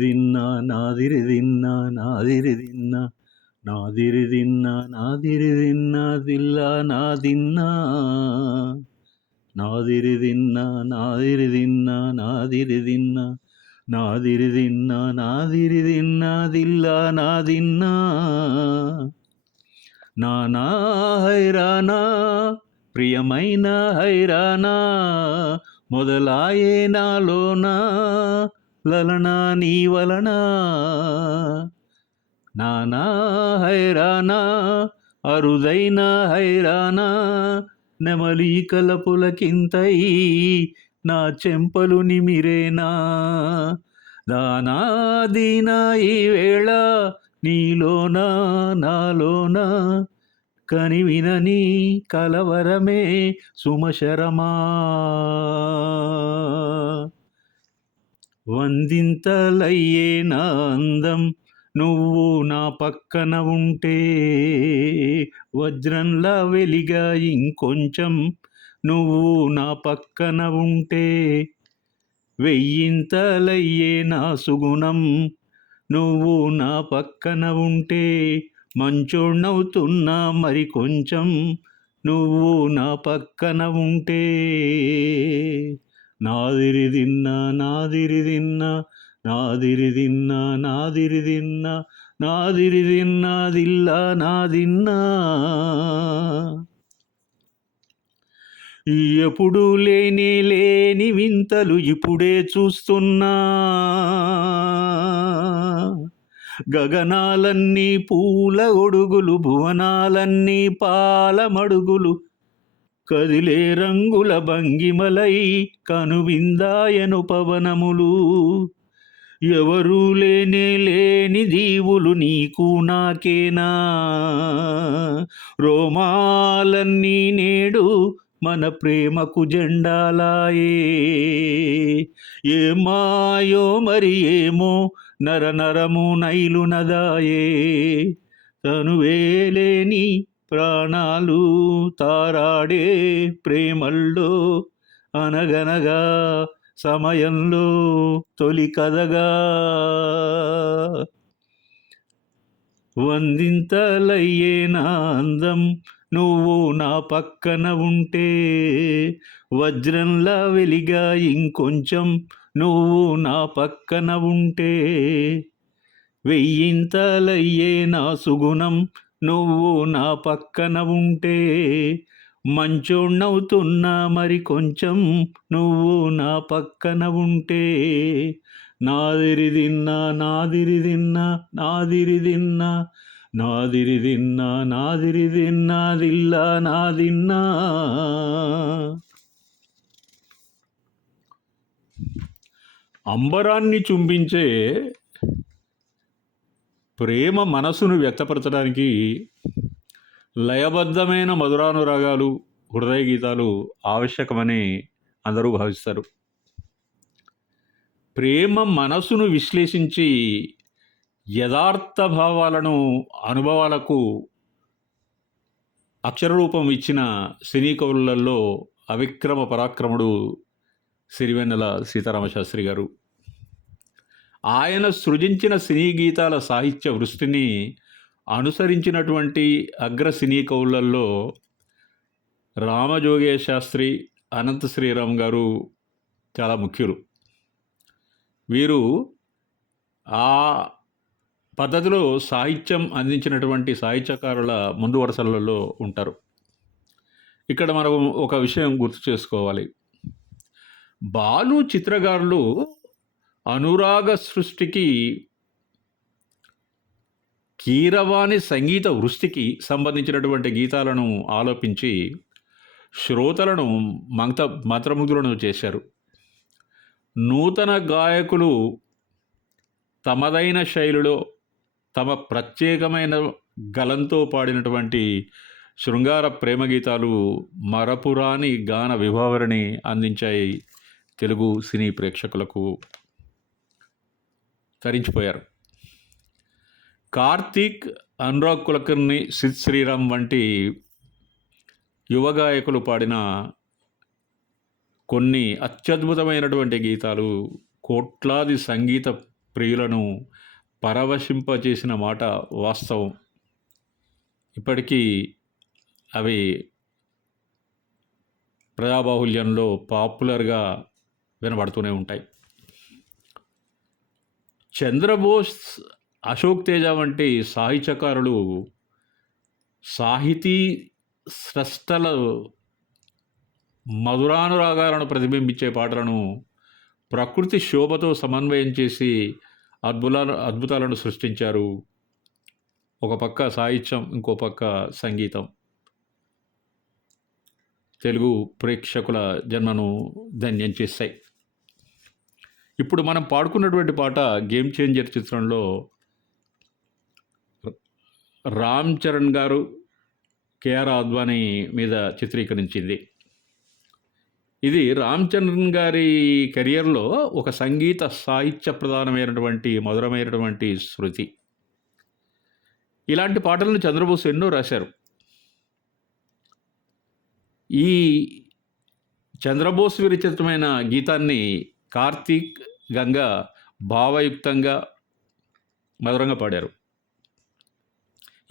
దిన్నా నాదిరి దిన్నా నాదిరి దిన్నా నాదిరి దిన్నా నాదిరి దిన్నా దిల్లా నాదిన్నా నాదిరి దిన్నా నాదిరి దిన్నా నాదిరి దిన్నా నాదిరి దిన్నా నాదిరి దిన్నా దిల్లా నాదిన్నా నానా హైరానా ప్రియమైన హైరానా మొదలాయే నాలోనా లలనా నీ వలన నానా హైరానా అరుదైన హైరానా నెమలీకల పులకింతై నా చెంపలు నిమిరేనా దానా దీనా ఈ వేళ నీలోన నాలోన కనివినని కలవరమే సుమశరమా వందింతలయ్యే నా అందం నువ్వు నా పక్కన ఉంటే వజ్రంలా వెలిగా ఇంకొంచెం నువ్వు నా పక్కన ఉంటే వెయ్యింతలయ్యే నా సుగుణం నువ్వు నా పక్కన ఉంటే మంచోణ్ణవుతున్నా మరి కొంచెం నువ్వు నా పక్కన ఉంటే నాదిరి దిన్నా నాదిరి దిన్నా నాదిరి దిన్నా నాదిరి దిన్నా నాదిరి దిన్నా దిల్లా నాదిన్నా ఎప్పుడు లేని వింతలు ఇప్పుడే చూస్తున్నా గగనాలన్నీ పూల ఒడుగులు భువనాలన్నీ పాలమడుగులు కదిలే రంగుల భంగిమలై కనువిందాయను పవనములు ఎవరూ లేని దీవులు నీకు నాకేనా రోమాలన్నీ నేడు మన ప్రేమకు జెండాలాయే ఏమాయో మరి ఏమో నరనరము నైలు నదాయే తనువేలేని ప్రాణాలు తారాడే ప్రేమల్లో అనగనగా సమయంలో తొలి కథగా వందింతలయ్యే నా అందం నువ్వు నా పక్కన ఉంటే వజ్రంలా వెలిగా ఇంకొంచెం నువ్వు నా పక్కన ఉంటే వెయ్యింతలయ్యే నా సుగుణం నువ్వు నా పక్కన ఉంటే మంచోణ్ణవుతున్నా మరి కొంచెం నువ్వు నా పక్కన ఉంటే నాదిరి దిన్నా నాదిరి దిన్నా నాదిరి దిన్నా నాదిరి దిన్నా నాదిరి దిన్నా దిల్లా నాదిన్నా అంబరాన్ని చుంబించే ప్రేమ మనసును వ్యక్తపరచడానికి లయబద్ధమైన మధురానురాగాలు హృదయ గీతాలు ఆవశ్యకమని అందరూ భావిస్తారు. ప్రేమ మనసును విశ్లేషించి యథార్థ భావాలను అనుభవాలకు అక్షరరూపం ఇచ్చిన సినీ కవులలో అవిక్రమ పరాక్రముడు సిరివెన్నెల సీతారామశాస్త్రి గారు. ఆయన సృజించిన సినీ గీతాల సాహిత్య వృష్టిని అనుసరించినటువంటి అగ్ర సినీ కవులలో రామజోగయ్య శాస్త్రి, అనంత శ్రీరామ్ గారు చాలా ముఖ్యులు. వీరు ఆ పద్ధతిలో సాహిత్యం అందించినటువంటి సాహిత్యకారుల ముందు వరుసలలో ఉంటారు. ఇక్కడ మనం ఒక విషయం గుర్తు చేసుకోవాలి. బాలు చిత్రకారులు అనురాగ సృష్టికి, కీరవాణి సంగీత వృష్టికి సంబంధించినటువంటి గీతాలను ఆలోపించి శ్రోతలను మంత్రముగ్ధులను చేశారు. నూతన గాయకులు తమదైన శైలిలో తమ ప్రత్యేకమైన గలంతో పాడినటువంటి శృంగార ప్రేమ గీతాలు మరపురాని గాన విభావరిని అందించాయి. తెలుగు సినీ ప్రేక్షకులకు తరించిపోయారు. కార్తీక్, అనురాగ్ కులకర్ణి, సిద్ శ్రీరామ్ వంటి యువ గాయకులు పాడిన కొన్ని అత్యద్భుతమైనటువంటి గీతాలు కోట్లాది సంగీత ప్రియులను పరవశింపజేసిన మాట వాస్తవం. ఇప్పటికీ అవి ప్రజాబాహుల్యంలో పాపులర్గా వినబడుతూనే ఉంటాయి. చంద్రబోస్, అశోక్ తేజ వంటి సాహిత్యకారులు సాహితీ స్రష్టల మధురానురాగాలను ప్రతిబింబించే పాటలను ప్రకృతి శోభతో సమన్వయం చేసి అద్భుతాలను సృష్టించారు. ఒక పక్క సాహిత్యం, ఇంకో పక్క సంగీతం తెలుగు ప్రేక్షకుల జన్మను ధన్యం చేశాయి. ఇప్పుడు మనం పాడుకున్నటువంటి పాట గేమ్ చేంజర్ చిత్రంలో రామ్ చరణ్ గారు కేఆర్ అద్వానీ మీద చిత్రీకరించింది. ఇది రామ్ చరణ్ గారి కెరియర్లో ఒక సంగీత సాహిత్య ప్రధానమైనటువంటి మధురమైనటువంటి శృతి. ఇలాంటి పాటలను చంద్రబోస్ ఎన్నో రాశారు. ఈ చంద్రబోస్ విరచితమైన గీతాన్ని కార్తీక్, గంగా భావయుక్తంగా మధురంగా పాడారు.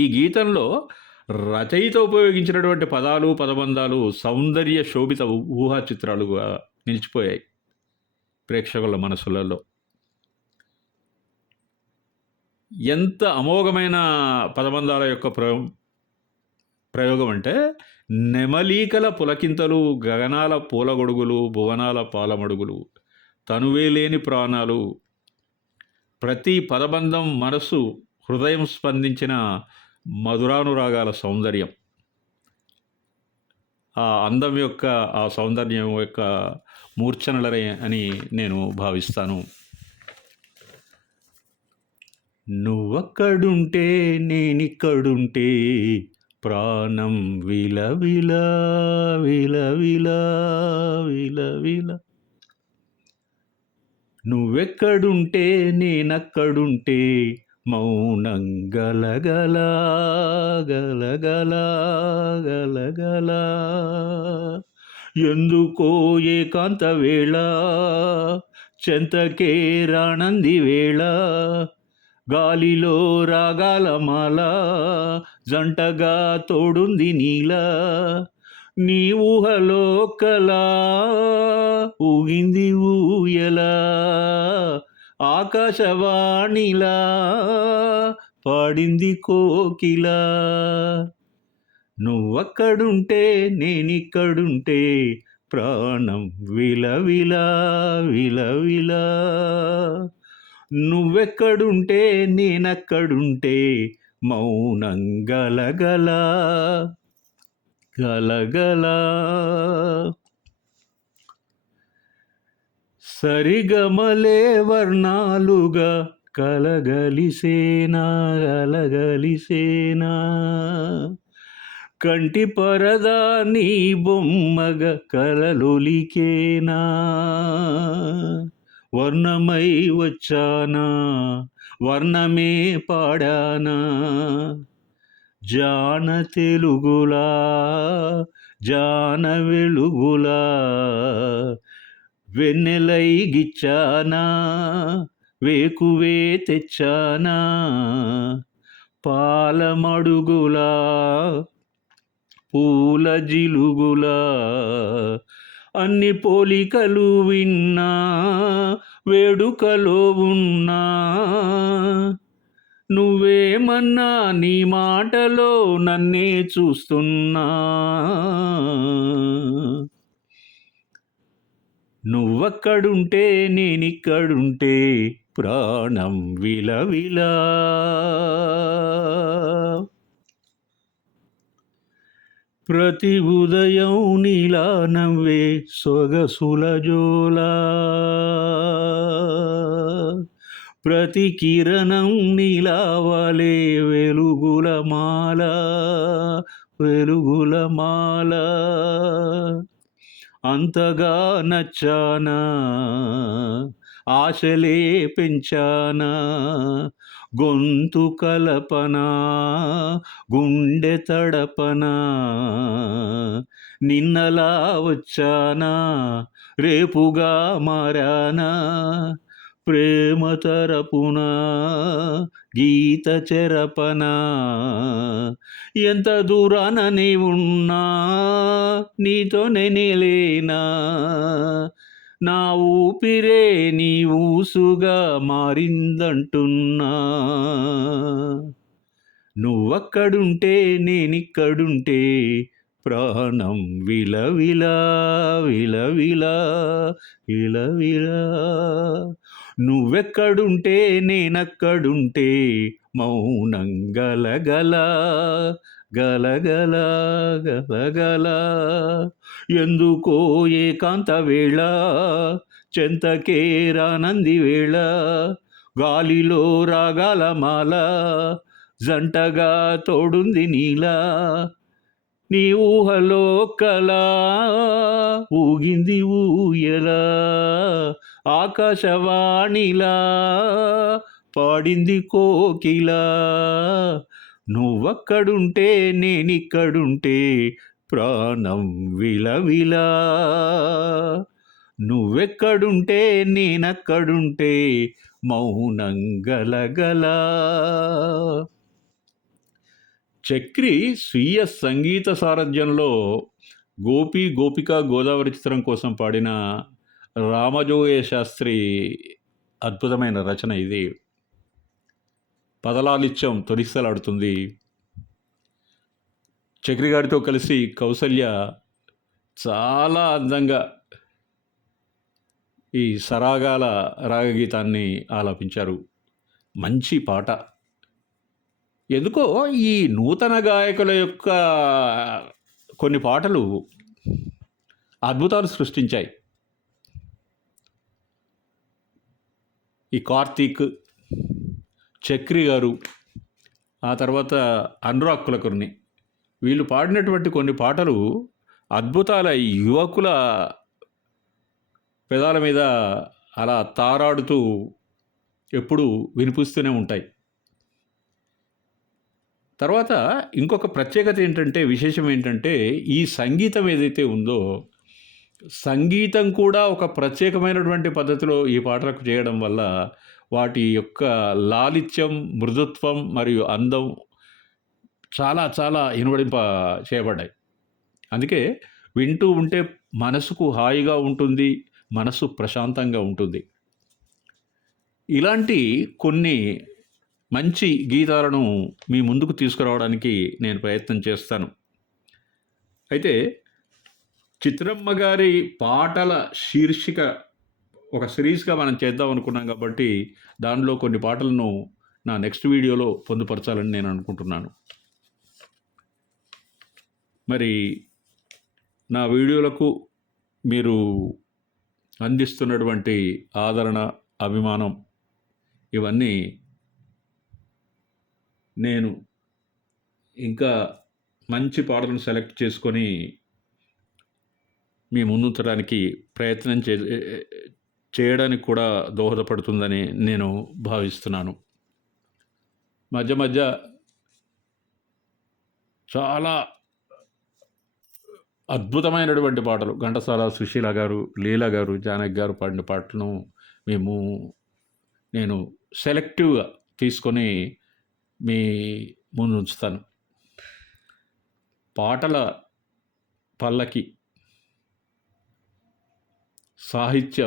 ఈ గీతంలో రచయిత ఉపయోగించినటువంటి పదాలు, పదబంధాలు సౌందర్య శోభిత ఊహా చిత్రాలుగా నిలిచిపోయాయి ప్రేక్షకుల మనసులలో. ఎంత అమోఘమైన పదబంధాల యొక్క ప్రయోగం అంటే, నెమలీకల పులకింతలు, గగనాల పూలగొడుగులు, భువనాల పాలమడుగులు, తనువేలేని ప్రాణాలు, ప్రతి పదబంధం మనసు హృదయం స్పందించిన మధురానురాగాల సౌందర్యం. ఆ అందం యొక్క, ఆ సౌందర్యం యొక్క మూర్ఛనలరే అని నేను భావిస్తాను. నువ్వక్కడుంటే నేనిక్కడుంటే ప్రాణం విలవిలా విలవిలా విలవిలా, నువ్వెక్కడుంటే నేనక్కడుంటే మౌనం గలగల గలగల గలగల, ఎందుకో ఏకాంత వేళ చెంతకే రానంది వేళ, గాలిలో రాగాల మాల జంటగా తోడుంది నీలా, నీ ఊహలో కలా ఊగింది ఊయలా, ఆకాశవాణిలా పాడింది కోకిలా, నువ్వక్కడుంటే నేనిక్కడుంటే ప్రాణం విలవిలా విలవిలా, నువ్వెక్కడుంటే నేనక్కడుంటే మౌనం గలగల గలగల, సరిగమలే వర్ణాలుగా కలగలిసేనా కలగలిసేనా, కంటి పరదా నీ బొమ్మగా కలలొలికేనా, వర్ణమై వచ్చానా వర్ణమే పాడానా, జాన తెలుగులా జాన వెలుగులా, వెన్నెలై గిచ్చానా వేకువే తెచ్చానా, పాలమడుగులా పూల జిలుగులా, అన్ని పోలికలు విన్నా వేడుకలో ఉన్నా, నువ్వేమన్నా నీ మాటలో నన్నే చూస్తున్నా, నువ్వక్కడుంటే నేనిక్కడుంటే ప్రాణం విలవిలా, ప్రతి ఉదయం నీలా నవ్వే సొగసుల జోలా, ప్రతి కిరణం నీలావలే వెలుగుల మాల వెలుగుల మాల, అంతగా నచ్చానా ఆశలే పెంచానా, గొంతు కలపనా గుండె తడపనా, నిన్నలా వచ్చానా రేపుగా మారానా, ప్రేమ తరపున గీత చెరపనా, ఎంత దూరాన నీ ఉన్నా నీతోనే నేలేనా, నా ఊపిరే నీ ఊసుగా మారిందంటున్నా, నువ్వక్కడుంటే నేనిక్కడుంటే ప్రాణం విలవిలా విలవిలా విలవిలా, నువ్వెక్కడుంటే నేనక్కడుంటే మౌనం గలగల గలగల గలగల, ఎందుకో ఏకాంత వేళ చెంతకే రానంది వేళ, గాలిలో రాగాల మాల జంటగా తోడుంది నీలా, నీ ఊహలో కలా ఊగింది ఊయలా, ఆకాశవాణిలా పాడింది కోకిలా, నువ్వక్కడుంటే నేనిక్కడుంటే ప్రాణం విలవిలా, నువ్వెక్కడుంటే నేనక్కడుంటే మౌనం గలగల. చక్రి స్వీయ సంగీత సారథ్యంలో గోపి గోపిక గోదావరి చిత్రం కోసం పాడిన రామజోగయ్య శాస్త్రి అద్భుతమైన రచన ఇది. పదలాలిత్యం తొలిస్తలాడుతుంది. చక్రి గారితో కలిసి కౌసల్య చాలా అందంగా ఈ సరాగాల రాగగీతాన్ని ఆలపించారు. మంచి పాట. ఎందుకో ఈ నూతన గాయకుల యొక్క కొన్ని పాటలు అద్భుతాలు సృష్టించాయి. ఈ కార్తీక్, చక్రి గారు, ఆ తర్వాత అనురాగ్ కులకర్ణి, వీళ్ళు పాడినటువంటి కొన్ని పాటలు అద్భుతాల యువకుల పెదాల మీద అలా తారాడుతూ ఎప్పుడూ వినిపిస్తూనే ఉంటాయి. తర్వాత ఇంకొక ప్రత్యేకత ఏంటంటే, విశేషం ఏంటంటే, ఈ సంగీతం ఏదైతే ఉందో, సంగీతం కూడా ఒక ప్రత్యేకమైనటువంటి పద్ధతిలో ఈ పాటలకు చేయడం వల్ల వాటి యొక్క లాలిత్యం, మృదుత్వం మరియు అందం చాలా చాలా ఇనువడింప చేయబడ్డాయి. అందుకే వింటూ ఉంటే మనసుకు హాయిగా ఉంటుంది, మనసు ప్రశాంతంగా ఉంటుంది. ఇలాంటి కొన్ని మంచి గీతాలను మీ ముందుకు తీసుకురావడానికి నేను ప్రయత్నం చేస్తాను. అయితే చిత్రమ్మ గారి పాటల శీర్షిక ఒక సిరీస్గా మనం చేద్దాం అనుకున్నాం కాబట్టి దానిలో కొన్ని పాటలను నా నెక్స్ట్ వీడియోలో పొందుపరచాలని నేను అనుకుంటున్నాను. మరి నా వీడియోలకు మీరు అందిస్తున్నటువంటి ఆదరణ, అభిమానం ఇవన్నీ నేను ఇంకా మంచి పాటలను సెలెక్ట్ చేసుకొని మీ ముందుంచడానికి ప్రయత్నం చేయడానికి కూడా దోహదపడుతుందని నేను భావిస్తున్నాను. మధ్య మధ్య చాలా అద్భుతమైనటువంటి పాటలు ఘంటసాల, సుశీల గారు, లీల గారు, జానకి గారు పాడిన పాటలను నేను సెలెక్టివ్గా తీసుకొని మీ ముందు ఉంచుతాను. పాటల పల్లకి సాహిత్య